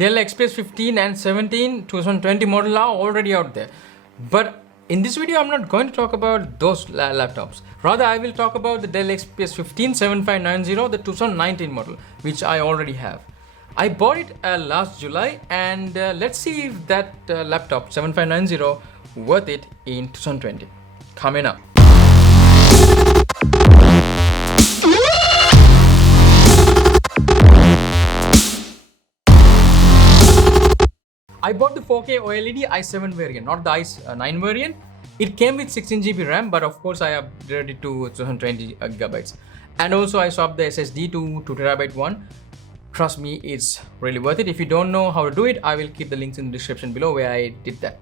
Dell XPS 15 and 17 2020 model are already out there. But in this video, I'm not going to talk about those laptops. Rather, I will talk about the Dell XPS 15 7590, the 2019 model, which I already have. I bought it last July, and let's see if that laptop 7590 worth it in 2020. Coming up. I bought the 4K OLED i7 variant, not the i9 variant. It came with 16GB RAM, but of course I upgraded it to 220 gigabytes. And also I swapped the SSD to 2TB one. Trust me, it's really worth it. If you don't know how to do it, I will keep the links in the description below where I did that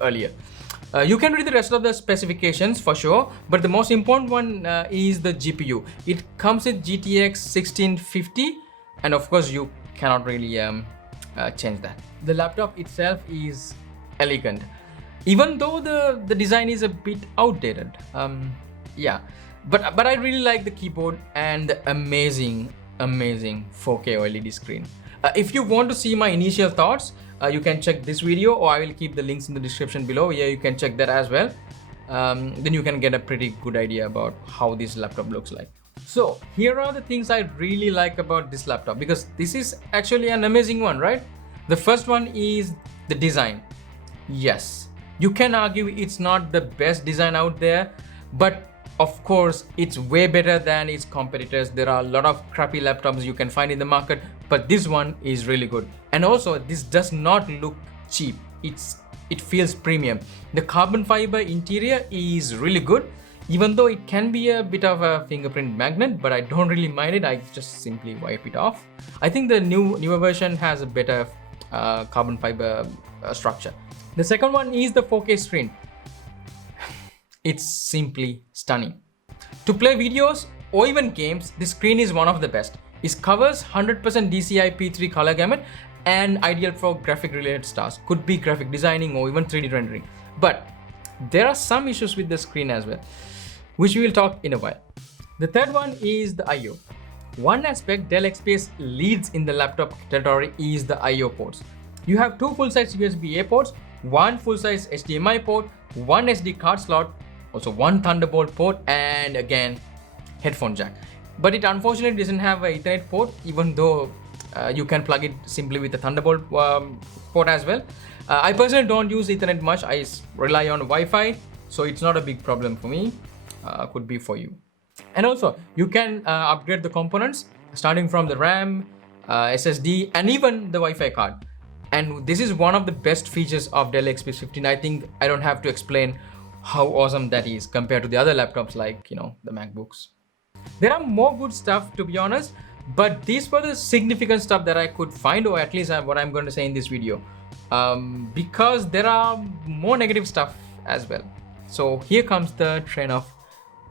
earlier. You can read the rest of the specifications for sure, but the most important one is the GPU. It comes with GTX 1650, and of course you cannot really change that. The laptop itself is elegant, even though the design is a bit outdated. Yeah, but I really like the keyboard and the amazing 4K OLED screen. If you want to see my initial thoughts, you can check this video, or I will keep the links in the description below. Yeah, you can check that as well. Then you can get a pretty good idea about how this laptop looks like. So here are the things I really like about this laptop, because this is actually an amazing one, right? The first one is the design. Yes, you can argue it's not the best design out there, but of course it's way better than its competitors. There are a lot of crappy laptops you can find in the market, but this one is really good. And also, this does not look cheap. It feels premium. The carbon fiber interior is really good, even though it can be a bit of a fingerprint magnet, but I don't really mind it. I just simply wipe it off. I think the newer version has a better carbon fiber structure. The second one is the 4K screen. It's simply stunning. To play videos or even games, this screen is one of the best. It covers 100% DCI-P3 color gamut and ideal for graphic related tasks. Could be graphic designing or even 3D rendering. But there are some issues with the screen as well, which we will talk in a while. The third one is the I/O. One aspect Dell XPS leads in the laptop territory is the I/O ports. You have two full-size USB-A ports, one full-size HDMI port, one SD card slot, also one Thunderbolt port, and again, headphone jack. But it unfortunately doesn't have an Ethernet port, even though you can plug it simply with the Thunderbolt port as well. I personally don't use Ethernet much. I rely on Wi-Fi, so it's not a big problem for me. Could be for you. And also, you can upgrade the components starting from the RAM, SSD, and even the Wi-Fi card. And this is one of the best features of Dell XPS 15. I think I don't have to explain how awesome that is compared to the other laptops like, the MacBooks. There are more good stuff, to be honest, but these were the significant stuff that I could find, or at least what I'm going to say in this video, because there are more negative stuff as well. So here comes the train of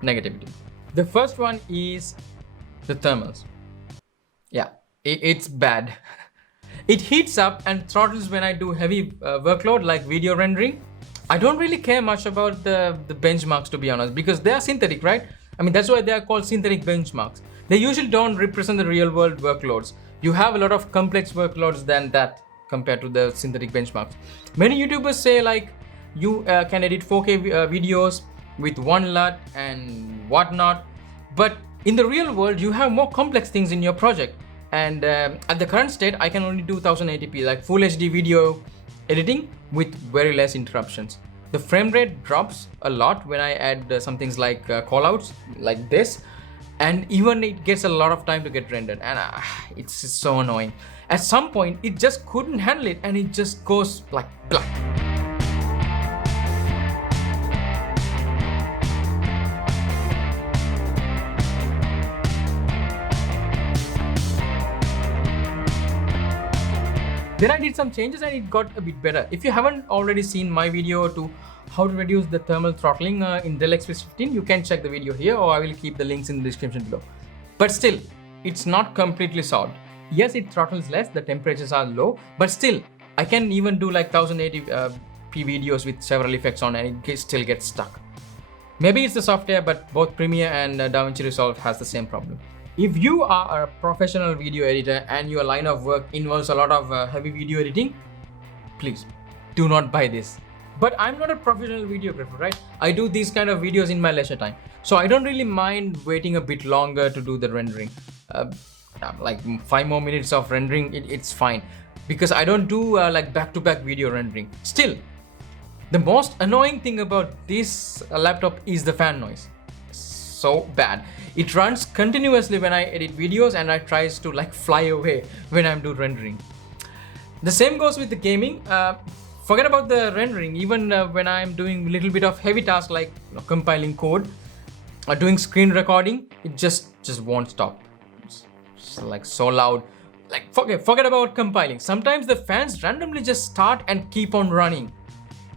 negativity. The first one is the thermals. Yeah, it's bad. It heats up and throttles when I do heavy workload like video rendering. I don't really care much about the benchmarks, to be honest, because they are synthetic, right? I mean, that's why they are called synthetic benchmarks. They usually don't represent the real world workloads. You have a lot of complex workloads than that compared to the synthetic benchmarks. Many YouTubers say like you can edit 4K videos with one LUT and whatnot, but in the real world you have more complex things in your project. And at the current state, I can only do 1080p, like full HD video editing with very less interruptions. The frame rate drops a lot when I add some things like callouts like this, and even it gets a lot of time to get rendered, and it's so annoying. At some point, it just couldn't handle it, and it just goes like blah. Then I did some changes and it got a bit better. If you haven't already seen my video to how to reduce the thermal throttling in Dell XPS 15, you can check the video here, or I will keep the links in the description below. But still, it's not completely solved. Yes, it throttles less, the temperatures are low, but still, I can even do like 1080p videos with several effects on, and it still gets stuck. Maybe it's the software, but both Premiere and DaVinci Resolve has the same problem. If you are a professional video editor and your line of work involves a lot of heavy video editing, please do not buy this. But I'm not a professional videographer, right? I do these kind of videos in my leisure time, so I don't really mind waiting a bit longer to do the rendering. Like 5 more minutes of rendering, it's fine, because I don't do like back-to-back video rendering. Still, the most annoying thing about this laptop is the fan noise. So bad. It runs continuously when I edit videos, and it tries to like fly away when I'm doing rendering. The same goes with the gaming. Forget about the rendering. Even when I'm doing a little bit of heavy tasks like compiling code or doing screen recording, it just won't stop. It's like so loud. Like forget about compiling. Sometimes the fans randomly just start and keep on running.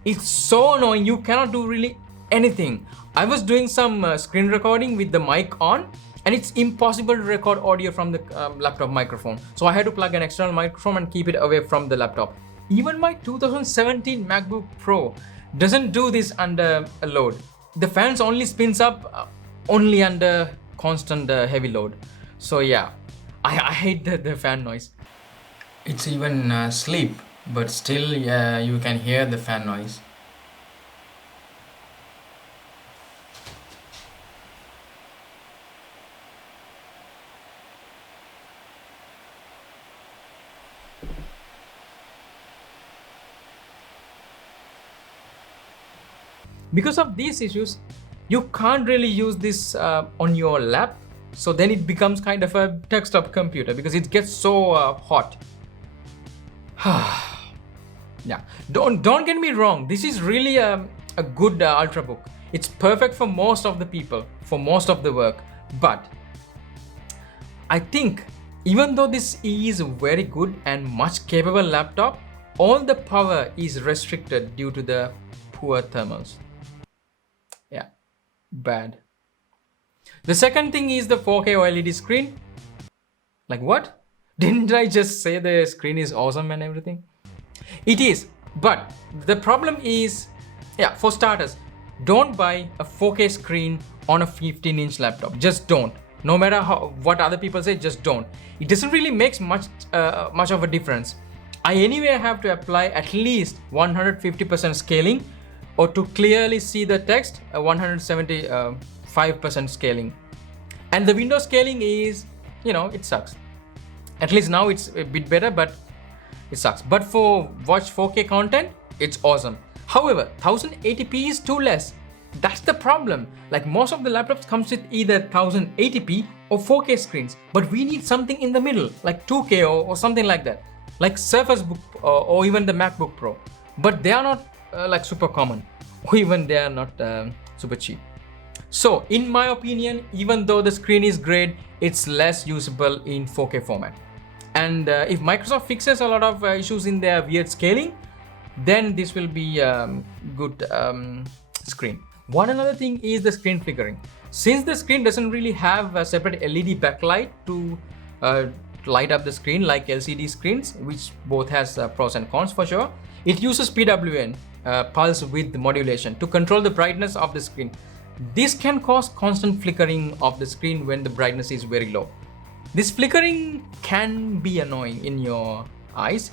It's so annoying. You cannot do really anything. I was doing some screen recording with the mic on, and it's impossible to record audio from the laptop microphone. So I had to plug an external microphone and keep it away from the laptop. Even my 2017 MacBook Pro doesn't do this under a load. The fans only spins up only under constant heavy load. So yeah, I hate the fan noise. It's even sleep, but still you can hear the fan noise. Because of these issues, you can't really use this on your lap. So then it becomes kind of a desktop computer because it gets so hot. Yeah, don't get me wrong. This is really a good ultrabook. It's perfect for most of the people, for most of the work. But I think even though this is a very good and much capable laptop, all the power is restricted due to the poor thermals. Yeah, bad. The second thing is the 4K OLED screen. Like what? Didn't I just say the screen is awesome and everything? It is, but the problem is, yeah, for starters, don't buy a 4K screen on a 15-inch laptop. Just don't. No matter what other people say, just don't. It doesn't really make much of a difference. I anyway have to apply at least 150% scaling, or to clearly see the text, 175% scaling. And the window scaling is, it sucks. At least now it's a bit better, but it sucks. But for watch 4K content, it's awesome. However, 1080p is too less. That's the problem. Like most of the laptops comes with either 1080p or 4K screens, but we need something in the middle, like 2K or something like that, like Surface Book or even the MacBook Pro. But they are not like super common, or even they are not super cheap. So in my opinion, even though the screen is great, it's less usable in 4K format. And if Microsoft fixes a lot of issues in their weird scaling, then this will be a good screen. One another thing is the screen flickering. Since the screen doesn't really have a separate LED backlight to light up the screen like LCD screens, which both has pros and cons for sure, it uses PWM, pulse width modulation, to control the brightness of the screen. This can cause constant flickering of the screen when the brightness is very low. This flickering can be annoying in your eyes.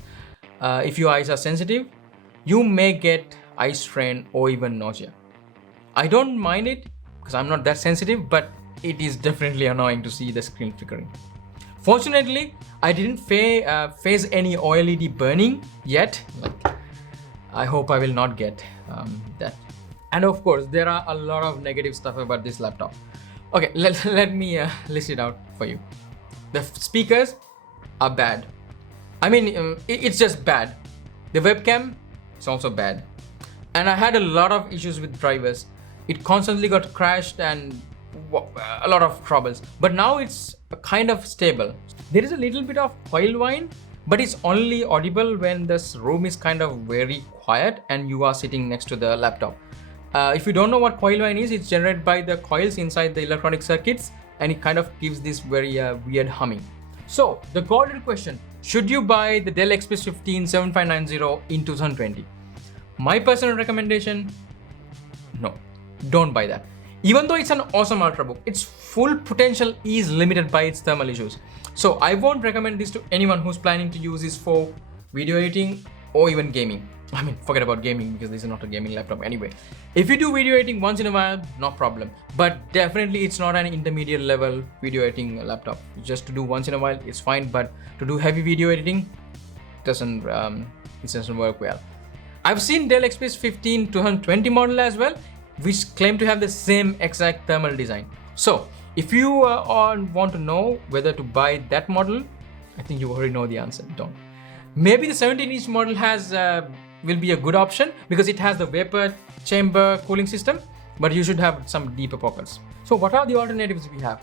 If your eyes are sensitive, you may get eye strain or even nausea. I don't mind it because I'm not that sensitive, but it is definitely annoying to see the screen flickering. Fortunately, I didn't face any OLED burning yet. I hope I will not get that. And of course, there are a lot of negative stuff about this laptop. Okay, let me list it out for you. The speakers are bad. I mean, it's just bad. The webcam is also bad. And I had a lot of issues with drivers. It constantly got crashed and a lot of troubles. But now it's kind of stable. There is a little bit of Coil whine, but it's only audible when this room is kind of very quiet and you are sitting next to the laptop. If you don't know what Coil whine is, it's generated by the coils inside the electronic circuits, and it kind of gives this very weird humming. So the golden question, should you buy the Dell XPS 15 7590 in 2020? My personal recommendation, no, don't buy that. Even though it's an awesome ultrabook, its full potential is limited by its thermal issues. So I won't recommend this to anyone who's planning to use this for video editing or even gaming. I mean, forget about gaming because this is not a gaming laptop anyway. If you do video editing once in a while, no problem. But definitely it's not an intermediate level video editing laptop. Just to do once in a while, it's fine. But to do heavy video editing, it doesn't work well. I've seen Dell XPS 15 2020 model as well, which claim to have the same exact thermal design. So if you want to know whether to buy that model, I think you already know the answer. Don't. Maybe the 17-inch model will be a good option because it has the vapor chamber cooling system, but you should have some deeper pockets. So what are the alternatives we have?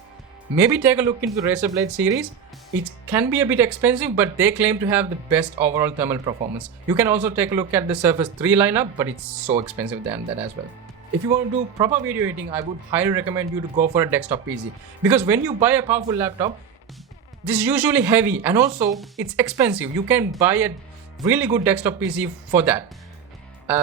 Maybe take a look into the Razer Blade series. It can be a bit expensive, but they claim to have the best overall thermal performance. You can also take a look at the Surface 3 lineup, but it's so expensive than that as well. If you want to do proper video editing, I would highly recommend you to go for a desktop PC, because when you buy a powerful laptop, this is usually heavy and also it's expensive. You can buy a really good desktop PC for that.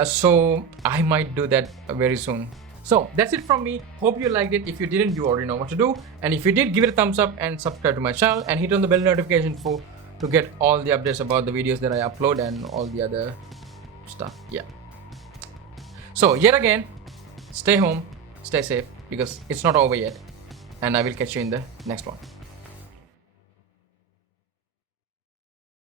So I might do that very soon. So that's it from me. Hope you liked it. If you didn't, you already know what to do. And if you did, give it a thumbs up and subscribe to my channel and hit on the bell notification to get all the updates about the videos that I upload and all the other stuff. Yeah. So yet again, stay home, stay safe, because it's not over yet. And I will catch you in the next one.